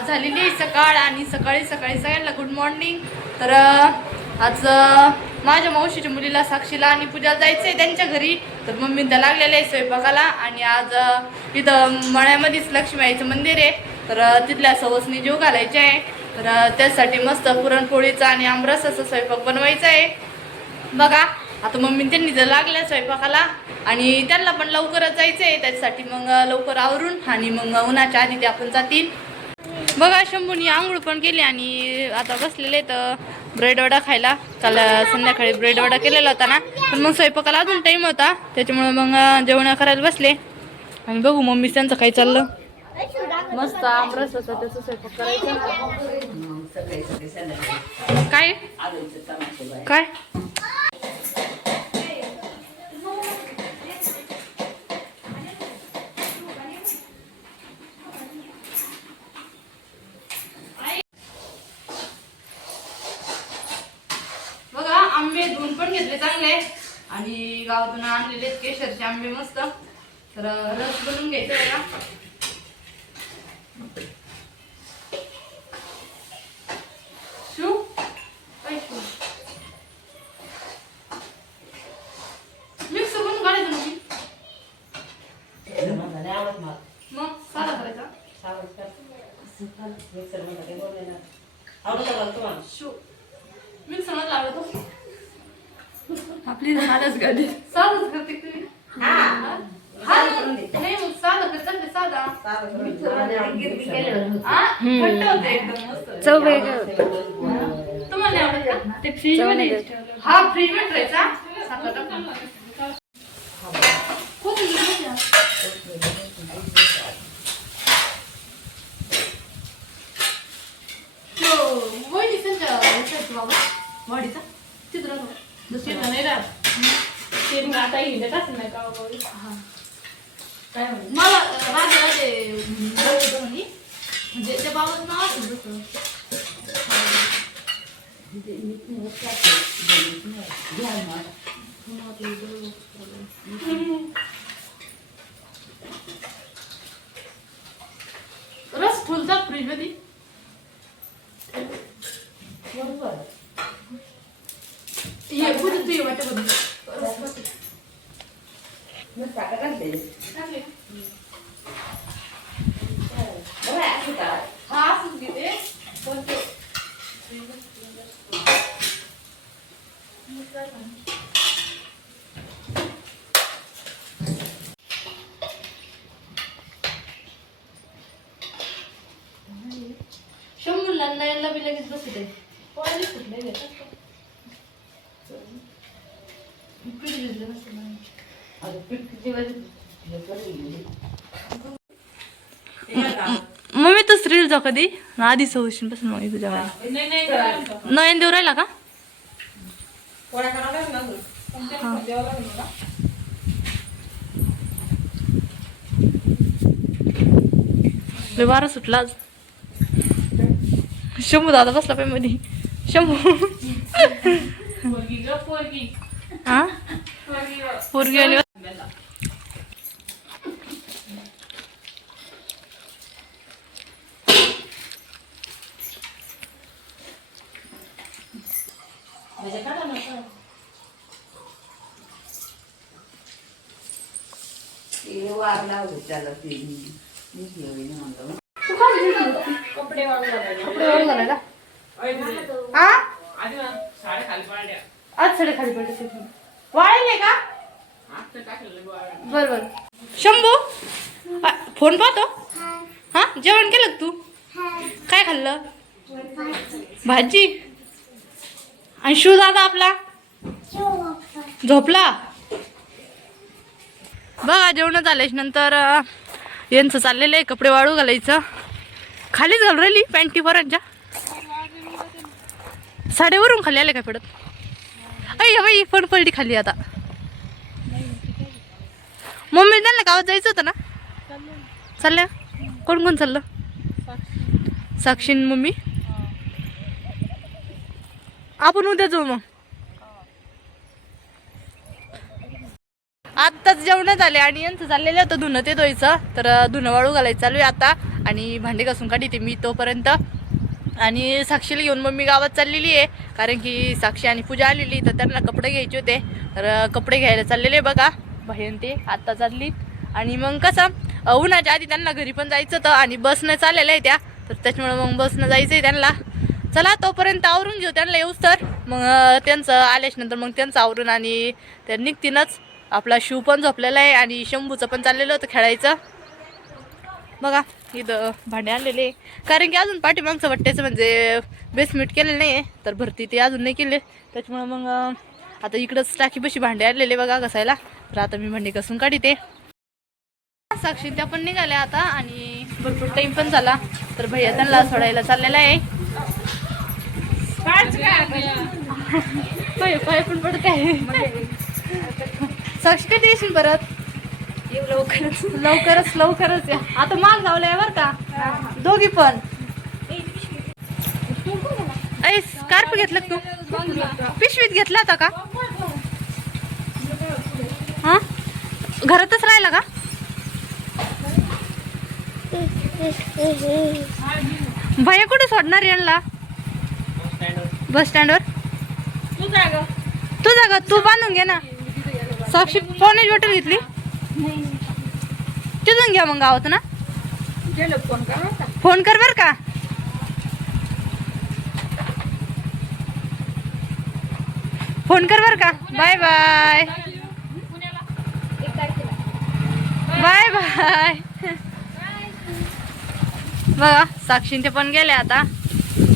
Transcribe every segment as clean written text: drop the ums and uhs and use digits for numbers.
आज झालेली आहे सकाळ आणि सकाळी सगळ्यांना गुड मॉर्निंग. तर आज माझ्या मावशीच्या मुलीला साक्षीला आणि पूजाला जायचं आहे त्यांच्या घरी. तर मम्मी त्या लागलेलं आहे स्वयंपाकाला. आणि आज इथं मळ्यामध्येच लक्ष्मी आईचं मंदिर आहे. तर तिथल्या सवसनी जीव घालायचे आहे. तर त्यासाठी मस्त पुरणपोळीचा आणि आमरसाचा स्वयंपाक बनवायचा आहे. बघा आता मम्मी त्यांनी जर लागल्या स्वयंपाकाला आणि त्यांना पण लवकरच जायचं आहे. त्याच्यासाठी मग लवकर आवरून आणि मग उन्हाच्या आधी ते आपण जातील. बघा शंभूनी आंघोळ पण केली आणि आता बसलेले तर ब्रेड वडा खायला. काल संध्याकाळी ब्रेड वडा केलेला होता ना, पण मग स्वयंपाकाला अजून टाईम होता त्याच्यामुळे मग जेवण करायला बसले. आणि बघू मम्मी त्यांचं काही चाललं. मस्त आमरस होता त्याचा स्वयंपाक करायचा. काय काय बघा आंबे धुवून पण घेतले चांगले आणि गावातून आणलेले केशरचे आंबे मस्त. तर रस बनवून घ्यायचा आहे ना. शू काय शू मिक्स करून काढायचं मग साधा करायचा. शू मिक्सर मध्ये लावतो. आपली साधाच गाडी साधाच करते तुम्ही. नाही मग साधा करतात साधा घट्ट होते एकदम मस्त. चव वेगळं होतं. तुम्हाला आवडत का ते फ्रीज मध्ये? हा फ्रीज मध्ये ठेवायचा. वाडीचा चित्र नाही राहत ते मग आता हिंडत असेल नाही का. हा काय म्हणून मला राधे राधे म्हणजे त्या बाबाचं नाव असेल तसं. रस फुलतात फ्रीज मध्ये. बरोबर ये बुद्ध तू वाटत बघ हा असंच घेते पण ते शंभूला नयनला बी लगेच बसत आहे. पोळाली फुटले पीठ भिजलं नसतं. मम्मी तू रील जा कधी आधी सवशीन पासून मग तुझ्या नयन देऊ राहिला का. वारा सुटला. शंभू दादा बसला पाय मध्ये. शंभू हा पोरगी आणि कपडे वाळू आज साडे खाली पडले वाळले का. बर बर शंभू फोन पाहतो. हा जेवण केलं तू काय खाल्लं. भाजी आणि शू दादा आपला झोपला. बघा जेवण झाल्याच्या नंतर यांचं चाललेलं आहे कपडे वाळू घालायचं. खालीच घालून राहिली पॅन्टी पोरांच्या. साड्यावरून खाली आले काय पडत. अय बाई पण पडली खाली. आता मम्मी त्यांना गावात जायचं होतं ना. चालल्या कोण कोण चाललं. साक्षी मम्मी. आपण उद्या जाऊ मग. आत्ताच जेवण झाले आणि यांचं चाललेलं होतं धुणं ते धुवायचं. तर धुणं वाळू घालायचं चालू आहे आता आणि भांडे घासून काढते मी तोपर्यंत. आणि साक्षीला घेऊन मम्मी गावात चाललेली आहे कारण की साक्षी आणि पूजा आलेली तर त्यांना कपडे घ्यायचे होते. तर कपडे घ्यायला चाललेले बघा बहीण ते आत्ता चालली. आणि मग कसं उन्हाच्या आधी त्यांना घरी पण जायचं होतं आणि बसनं चाललेलं आहे त्या. तर त्याच्यामुळे मग बसनं जायचं आहे त्यांना. चला तोपर्यंत आवरून घेऊ त्यांना येऊच तर मग त्यांचं आल्याच्यानंतर मग त्यांचं आवरून आणि त्या निघतीनच. आपला शिव पण झोपलेला आहे आणि शंभूचं पण चाललेलं होतं खेळायचं. बघा इथं भांडे आणलेले कारण की अजून पाठीमागचं वाट्याचं म्हणजे बेसमेंट केलेलं नाही आहे तर भरती ते अजून नाही केले. त्याच्यामुळे मग आता इकडंच टाकीपाशी भांडे आणलेले बघा घसायला. तर आता मी भांडे घासून काढते. साक्षी त्या पण निघाल्या आता आणि भरपूर टाईम पण झाला. तर भैया त्यांना सोडायला चाललेला आहे. पाय पण पडत आहे. साक्षी कधी येशील परत? लवकरच या. आता माल जावलाय बर का दोघी पण. ऐ स्कार्फ घेतलं तू? पिशवीत घेतला होता का? हा घरातच राहिला का? भैया कुठे सोडणार यांना? बस स्टँडवर. तू जागा तू बांधून घे ना. साक्षी फोनची बॉटल घेतली तिथून घ्या मग गावात ना. फोन कर बर का. फोन कर बर का. Bye bye bye bye. बघा साक्षींचे पण गेले आता.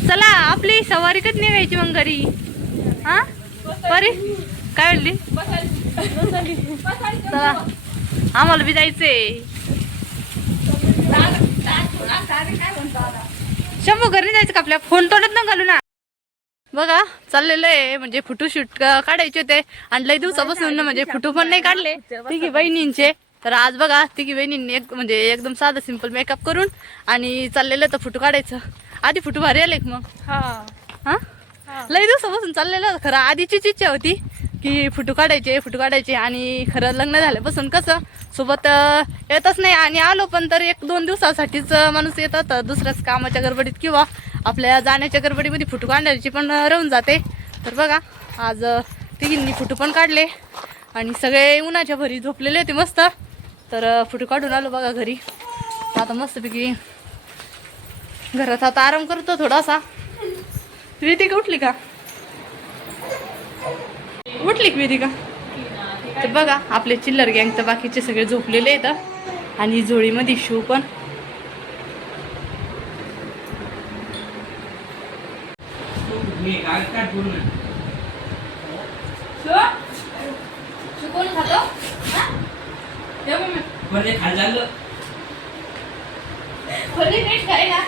चला आपली सवारी कधी निघायची मग घरी? हा बरी काय म्हणली? चला आम्हाला बी जायचंय. शंभू घरी जायचं का आपल्या? फोन तोडत ना घालू ना. बघा चाललेलं आहे म्हणजे फोटोशूट काढायचे होते आणि लई दिवसापासून म्हणजे फोटो पण नाही काढले तिघी बहिणींचे. तर आज बघा तिघी बहिणींनी म्हणजे एकदम साधं सिंपल मेकअप करून आणि चाललेलं तर फोटो काढायचं. आधी फोटो भारी आले मग. हा लई दिवसापासून चाललेलं होतं खरं. आधीचीच इच्छा होती की फोटो काढायचे आणि खरं लग्न झाल्यापासून कसं सोबत येतच नाही आणि आलो पण तर 1-2 दिवसासाठीच माणूस येतात. दुसऱ्याच कामाच्या गडबडीत किंवा आपल्या जाण्याच्या गडबडीमध्ये फोटो काढण्याची पण राहून जाते. तर बघा आज तिघींनी फोटो पण काढले आणि सगळे उन्हाच्या भरी झोपलेले होते मस्त. तर फोटो काढून आलो बघा घरी. आता मस्तपैकी घरात आता आराम करतो थोडासा. वेदिका उठली का? उठली का वेदिका? तर बघा आपले चिल्लर गँग तर बाकीचे सगळे झोपलेले आहेत आणि झोळीमध्ये शिव पण. कोण खातो? खायला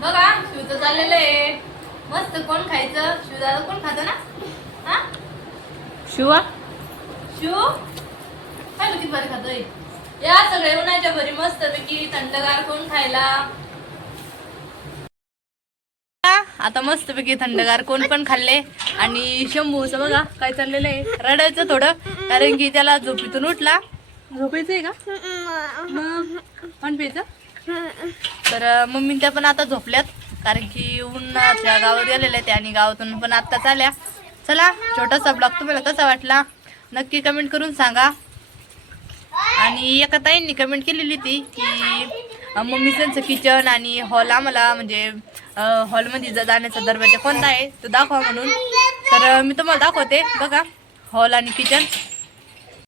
बघा शिवचं चाललेलं आहे मस्त. कोण खायचं? शिवदादा कोण खातं ना? हा शिवा शिव काय किती बरं खातोय. या सगळे उन्हाच्या भरी मस्त पैकी थंडगार कोण खायला. आता मस्तपैकी थंडगार कोण पण खाल्ले आणि शंभूचं बघा काय चाललेलं आहे. रडायचं थोडं कारण की त्याला झोपेतून उठला. झोपायचं आहे का मग पण प्यायचं. तर मम्मी त्या पण आता झोपल्यात कारण की उन्हाच्या गावात गेलेल्या त्या आणि गावातून पण आत्ताच आल्या. चला छोटासा ब्लॉग तुम्हाला कसा वाटला नक्की कमेंट करून सांगा. आणि एका ताईंनी कमेंट केलेली ती की मम्मी त्यांचं किचन आणि हॉल आम्हाला म्हणजे हॉलमध्ये जाण्याचा दरवाजा कोणता आहे तो दाखवा म्हणून. तर मी तुम्हाला दाखवते बघा हॉल आणि किचन.